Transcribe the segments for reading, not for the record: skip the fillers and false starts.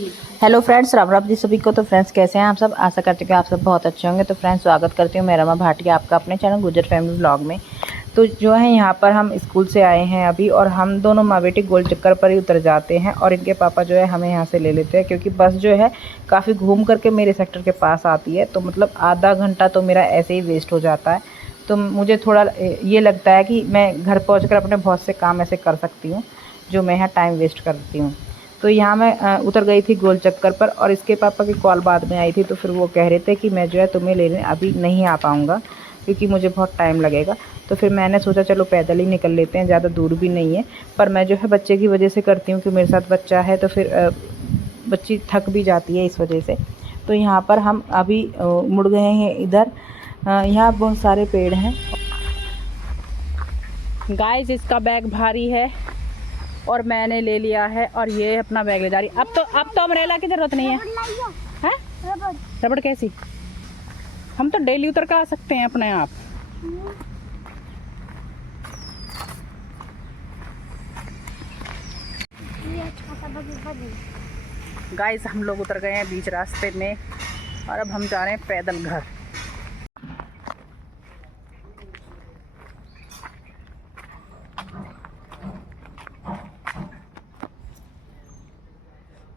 Hello friends, Ram Ram ji सभी को। तो फ्रेंड्स कैसे हैं आप सब? आशा करती हूँ कि आप सब बहुत अच्छे होंगे। तो फ्रेंड्स स्वागत करती हूँ मैं रमा भाटिया आपका अपने चैनल गुजर फैमिली व्लॉग में। तो जो है यहाँ पर हम स्कूल से आए हैं अभी, और हम दोनों माँ बेटी गोल चक्कर पर ही उतर जाते हैं और इनके पापा जो है हमें यहाँ से ले लेते हैं, क्योंकि बस जो है काफ़ी घूम करके मेरे सेक्टर के पास आती है। तो मतलब आधा घंटा तो मेरा ऐसे ही वेस्ट हो जाता है। तो मुझे थोड़ा ये लगता है कि मैं घर पहुँच अपने बहुत से काम ऐसे कर सकती हूँ जो मैं यहाँ टाइम वेस्ट करती हूँ। तो यहाँ मैं उतर गई थी गोल चक्कर पर, और इसके पापा की कॉल बाद में आई थी। तो फिर वो कह रहे थे कि मैं जो है तुम्हें लेने अभी नहीं आ पाऊँगा क्योंकि मुझे बहुत टाइम लगेगा। तो फिर मैंने सोचा चलो पैदल ही निकल लेते हैं, ज़्यादा दूर भी नहीं है। पर मैं जो है बच्चे की वजह से करती हूँ कि मेरे साथ बच्चा है, तो फिर बच्ची थक भी जाती है इस वजह से। तो यहाँ पर हम अभी मुड़ गए हैं इधर। यहाँ बहुत सारे पेड़ हैं। गाइस इसका बैग भारी है और मैंने ले लिया है, और ये अपना बैग ले जा रही है। अब तो अम्ब्रेला की जरूरत नहीं है। हैं? रबड़ कैसी? हम तो डेली उतर कर आ सकते हैं अपने आप। गाइस हम लोग उतर गए हैं बीच रास्ते में, और अब हम जा रहे हैं पैदल घर।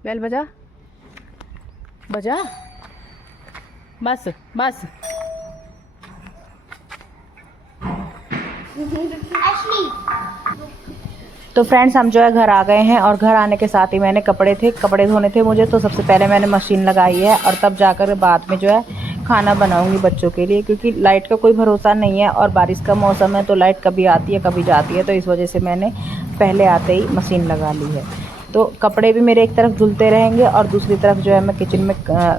बेल बजा बजा, बस बस। तो फ्रेंड्स हम जो है घर आ गए हैं, और घर आने के साथ ही मैंने कपड़े धोने थे मुझे। तो सबसे पहले मैंने मशीन लगाई है, और तब जाकर बाद में जो है खाना बनाऊंगी बच्चों के लिए, क्योंकि लाइट का कोई भरोसा नहीं है और बारिश का मौसम है तो लाइट कभी आती है कभी जाती है। तो इस वजह से मैंने पहले आते ही मशीन लगा ली है। तो कपड़े भी मेरे एक तरफ धुलते रहेंगे और दूसरी तरफ जो है मैं किचन में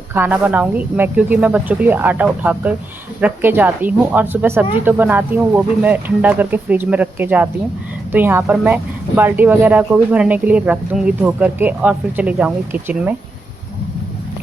खाना बनाऊंगी। क्योंकि मैं बच्चों के लिए आटा उठा कर रख के जाती हूँ, और सुबह सब्जी तो बनाती हूँ वो भी मैं ठंडा करके फ्रिज में रख के जाती हूँ। तो यहाँ पर मैं बाल्टी वगैरह को भी भरने के लिए रख दूँगी धो करके, और फिर चली जाऊँगी किचन में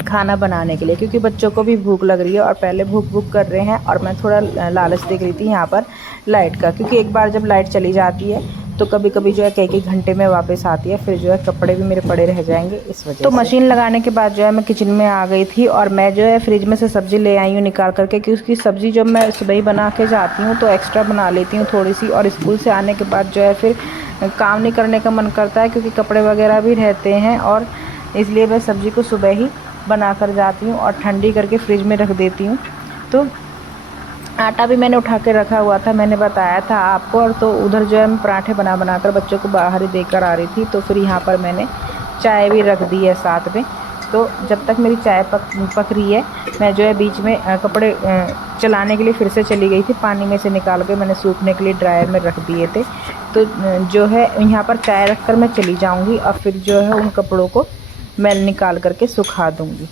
खाना बनाने के लिए, क्योंकि बच्चों को भी भूख लग रही है और पहले भूख कर रहे हैं। और मैं थोड़ा लालच देख रही थी यहाँ पर लाइट का, क्योंकि एक बार जब लाइट चली जाती है तो कभी कभी जो है कई घंटे में वापस आती है, फिर जो है कपड़े भी मेरे पड़े रह जाएंगे इस वजह से। तो मशीन लगाने के बाद जो है मैं किचन में आ गई थी, और मैं जो है फ्रिज में से सब्ज़ी ले आई हूँ निकाल करके, क्योंकि उसकी सब्ज़ी जब मैं सुबह ही बना के जाती हूँ तो एक्स्ट्रा बना लेती हूँ थोड़ी सी, और स्कूल से आने के बाद जो है फिर काम नहीं करने का मन करता है, क्योंकि कपड़े वगैरह भी रहते हैं, और इसलिए मैं सब्ज़ी को सुबह ही बना कर जाती हूँ और ठंडी करके फ्रिज में रख देती हूँ। तो आटा भी मैंने उठा के रखा हुआ था, मैंने बताया था आपको। और तो उधर जो है मैं पराठे बना कर बच्चों को बाहर ही देकर आ रही थी। तो फिर यहाँ पर मैंने चाय भी रख दी है साथ में। तो जब तक मेरी चाय पक रही है, मैं जो है बीच में कपड़े चलाने के लिए फिर से चली गई थी। पानी में से निकाल के मैंने सूखने के लिए ड्रायर में रख दिए थे। तो जो है यहाँ पर चाय रख कर मैं चली जाऊँगी, और फिर जो है उन कपड़ों को मैं निकाल करके सुखा दूँगी।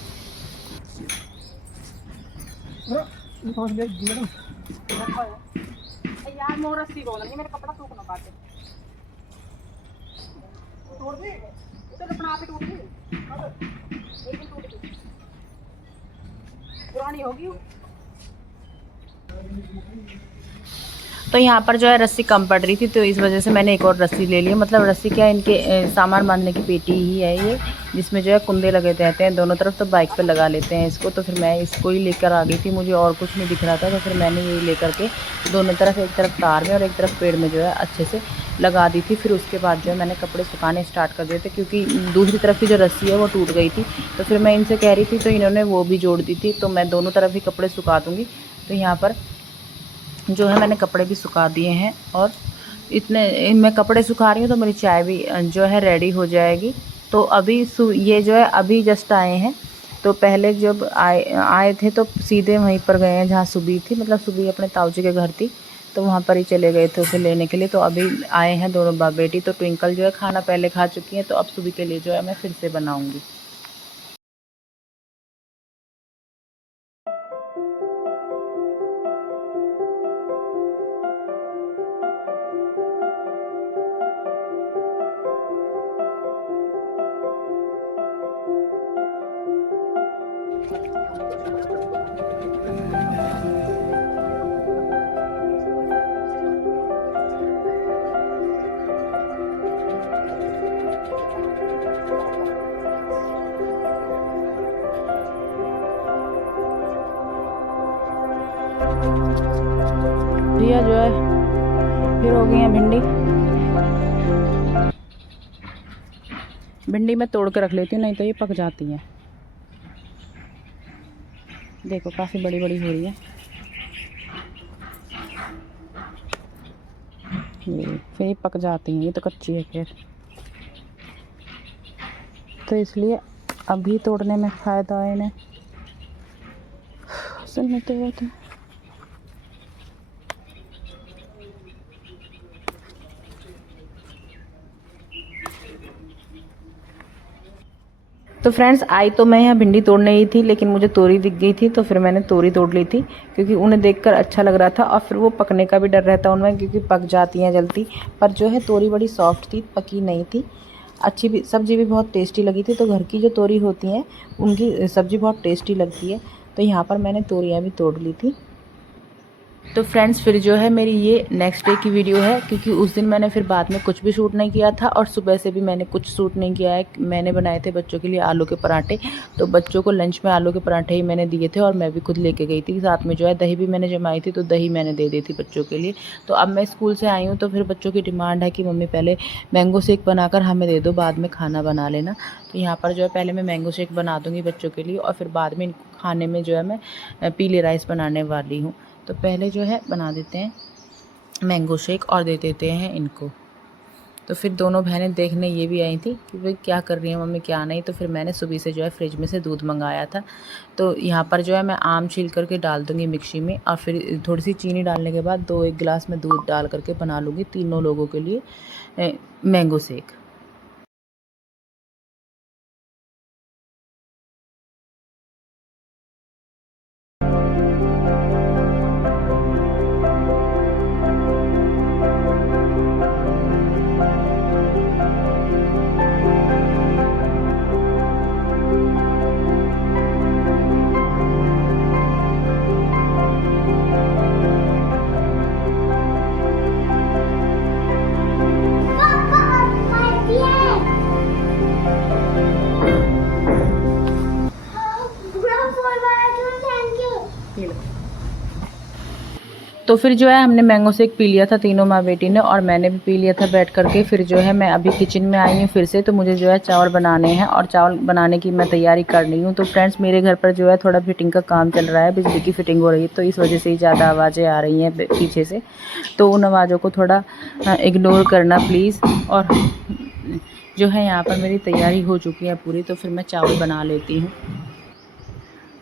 यार मोर रस्सी बोल रही मेरा कपड़ा सूख ना पाते। तोड़ दे तो अपना आप ही टूट गई, एक टूट गई, पुरानी होगी। तो यहाँ पर जो है रस्सी कम पड़ रही थी, तो इस वजह से मैंने एक और रस्सी ले ली। मतलब रस्सी क्या, इनके सामान बांधने की पेटी ही है ये, जिसमें जो है कुंदे लगे रहते हैं दोनों तरफ। तो बाइक पे लगा लेते हैं इसको। तो फिर मैं इसको ही लेकर आ गई थी, मुझे और कुछ नहीं दिख रहा था। तो फिर मैंने यही लेकर के दोनों तरफ, एक तरफ तार में और एक तरफ पेड़ में जो है अच्छे से लगा दी थी। फिर उसके बाद जो है मैंने कपड़े सुखाने स्टार्ट कर दिए थे, क्योंकि दूसरी तरफ की जो रस्सी है वो टूट गई थी। तो फिर मैं इनसे कह रही थी तो इन्होंने वो भी जोड़ दी थी। तो मैं दोनों तरफ ही कपड़े सुखा दूँगी। तो यहाँ पर जो है मैंने कपड़े भी सुखा दिए हैं, और इतने मैं कपड़े सुखा रही हूँ तो मेरी चाय भी जो है रेडी हो जाएगी। तो अभी ये जो है अभी जस्ट आए हैं। तो पहले जब आए थे तो सीधे वहीं पर गए हैं जहाँ सुबी थी, मतलब सुबी अपने ताऊ जी के घर थी, तो वहाँ पर ही चले गए थे उसे लेने के लिए। तो अभी आए हैं दोनों बाप बेटी। तो ट्विंकल जो है खाना पहले खा चुकी है, तो अब सुबी के लिए जो है मैं फिर से बनाऊँगी। भैया जो है फिर हो गई है भिंडी। भिंडी मैं तोड़ के रख लेती हूँ, नहीं तो ये पक जाती है। देखो काफ़ी बड़ी बड़ी हो रही है ये, फिर ये पक जाती हैं, ये तो कच्ची है फिर, तो इसलिए अभी तोड़ने में फ़ायदा है इन्हें। सुनने तो होता है। तो फ्रेंड्स आई तो मैं यहाँ भिंडी तोड़ने ही थी, लेकिन मुझे तोरी दिख गई थी, तो फिर मैंने तोरी तोड़ ली थी, क्योंकि उन्हें देखकर अच्छा लग रहा था और फिर वो पकने का भी डर रहता है उनमें, क्योंकि पक जाती हैं जल्दी। पर जो है तोरी बड़ी सॉफ्ट थी, पकी नहीं थी। अच्छी भी सब्ज़ी भी बहुत टेस्टी लगी थी। तो घर की जो तोरी होती हैं उनकी सब्ज़ी बहुत टेस्टी लगती है। तो यहाँ पर मैंने तोरियाँ भी तोड़ ली थी। तो फ्रेंड्स फिर जो है मेरी ये नेक्स्ट डे की वीडियो है, क्योंकि उस दिन मैंने फिर बाद में कुछ भी शूट नहीं किया था और सुबह से भी मैंने कुछ शूट नहीं किया है। मैंने बनाए थे बच्चों के लिए आलू के पराठे, तो बच्चों को लंच में आलू के पराठे ही मैंने दिए थे और मैं भी खुद लेके गई थी। साथ में जो है दही भी मैंने जमाई थी, तो दही मैंने दे दी थी बच्चों के लिए। तो अब मैं स्कूल से आई हूँ, तो फिर बच्चों की डिमांड है कि मम्मी पहले मैंगो शेक बनाकर हमें दे दो, बाद में खाना बना लेना। तो यहाँ पर जो है पहले मैं मैंगो शेक बना दूँगी बच्चों के लिए और फिर बाद में इनको खाने में जो है मैं पीले राइस बनाने वाली हूँ। तो पहले जो है बना देते हैं मैंगो शेक और दे देते हैं इनको। तो फिर दोनों बहनें देखने ये भी आई थी कि भाई क्या कर रही है मम्मी क्या नहीं। तो फिर मैंने सुबह से जो है फ्रिज में से दूध मंगाया था। तो यहाँ पर जो है मैं आम छील करके डाल दूँगी मिक्सी में और फिर थोड़ी सी चीनी डालने के बाद 2-1 गिलास में दूध डाल करके बना लूँगी तीनों लोगों के लिए मैंगो शेक। तो फिर जो है हमने मैंगो शेक पी लिया था तीनों माँ बेटी ने, और मैंने भी पी लिया था बैठ करके। फिर जो है मैं अभी किचन में आई हूँ फिर से, तो मुझे जो है चावल बनाने हैं और चावल बनाने की मैं तैयारी कर रही हूँ। तो फ्रेंड्स मेरे घर पर जो है थोड़ा फिटिंग का काम चल रहा है, बिजली की फिटिंग हो रही है, तो इस वजह से ही ज़्यादा आवाज़ें आ रही हैं पीछे से। तो उन आवाज़ों को थोड़ा इग्नोर करना प्लीज़। और जो है यहाँ पर मेरी तैयारी हो चुकी है पूरी, तो फिर मैं चावल बना लेती हूँ।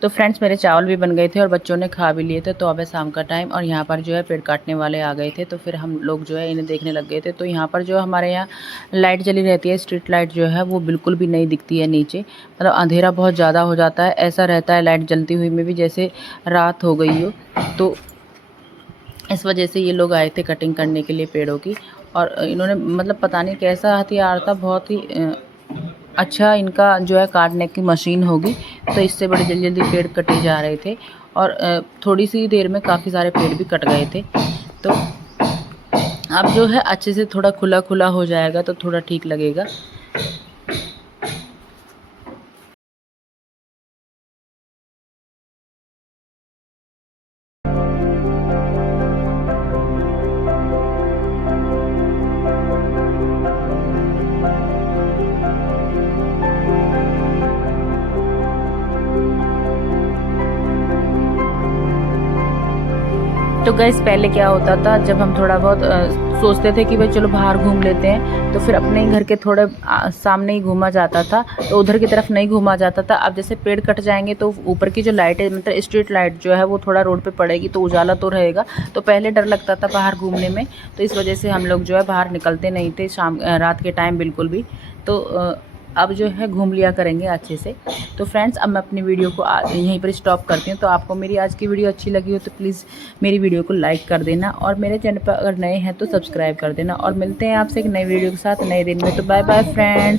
तो फ्रेंड्स मेरे चावल भी बन गए थे और बच्चों ने खा भी लिए थे। तो अब है शाम का टाइम और यहाँ पर जो है पेड़ काटने वाले आ गए थे, तो फिर हम लोग जो है इन्हें देखने लग गए थे। तो यहाँ पर जो हमारे यहाँ लाइट जली रहती है, स्ट्रीट लाइट जो है वो बिल्कुल भी नहीं दिखती है नीचे, मतलब अंधेरा बहुत ज़्यादा हो जाता है। ऐसा रहता है लाइट जलती हुई में भी जैसे रात हो गई हो। तो इस वजह से ये लोग आए थे कटिंग करने के लिए पेड़ों की, और इन्होंने मतलब पता नहीं कैसा हथियार था, बहुत ही अच्छा इनका जो है काटने की मशीन होगी। तो इससे बड़े जल्दी जल्दी पेड़ कटे जा रहे थे और थोड़ी सी देर में काफ़ी सारे पेड़ भी कट गए थे। तो अब जो है अच्छे से थोड़ा खुला खुला हो जाएगा तो थोड़ा ठीक लगेगा। तो गैस पहले क्या होता था, जब हम थोड़ा बहुत सोचते थे कि भाई चलो बाहर घूम लेते हैं, तो फिर अपने ही घर के थोड़े सामने ही घूमा जाता था, तो उधर की तरफ नहीं घूमा जाता था। अब जैसे पेड़ कट जाएंगे तो ऊपर की जो लाइट है, मतलब स्ट्रीट लाइट जो है वो थोड़ा रोड पे पड़ेगी तो उजाला तो रहेगा। तो पहले डर लगता था बाहर घूमने में, तो इस वजह से हम लोग जो है बाहर निकलते नहीं थे रात के टाइम बिल्कुल भी। तो अब जो है घूम लिया करेंगे अच्छे से। तो फ्रेंड्स अब मैं अपनी वीडियो को यहीं पर स्टॉप करती हूँ। तो आपको मेरी आज की वीडियो अच्छी लगी हो तो प्लीज़ मेरी वीडियो को लाइक कर देना, और मेरे चैनल पर अगर नए हैं तो सब्सक्राइब कर देना, और मिलते हैं आपसे एक नई वीडियो के साथ नए दिन में। तो बाय बाय फ्रेंड्स।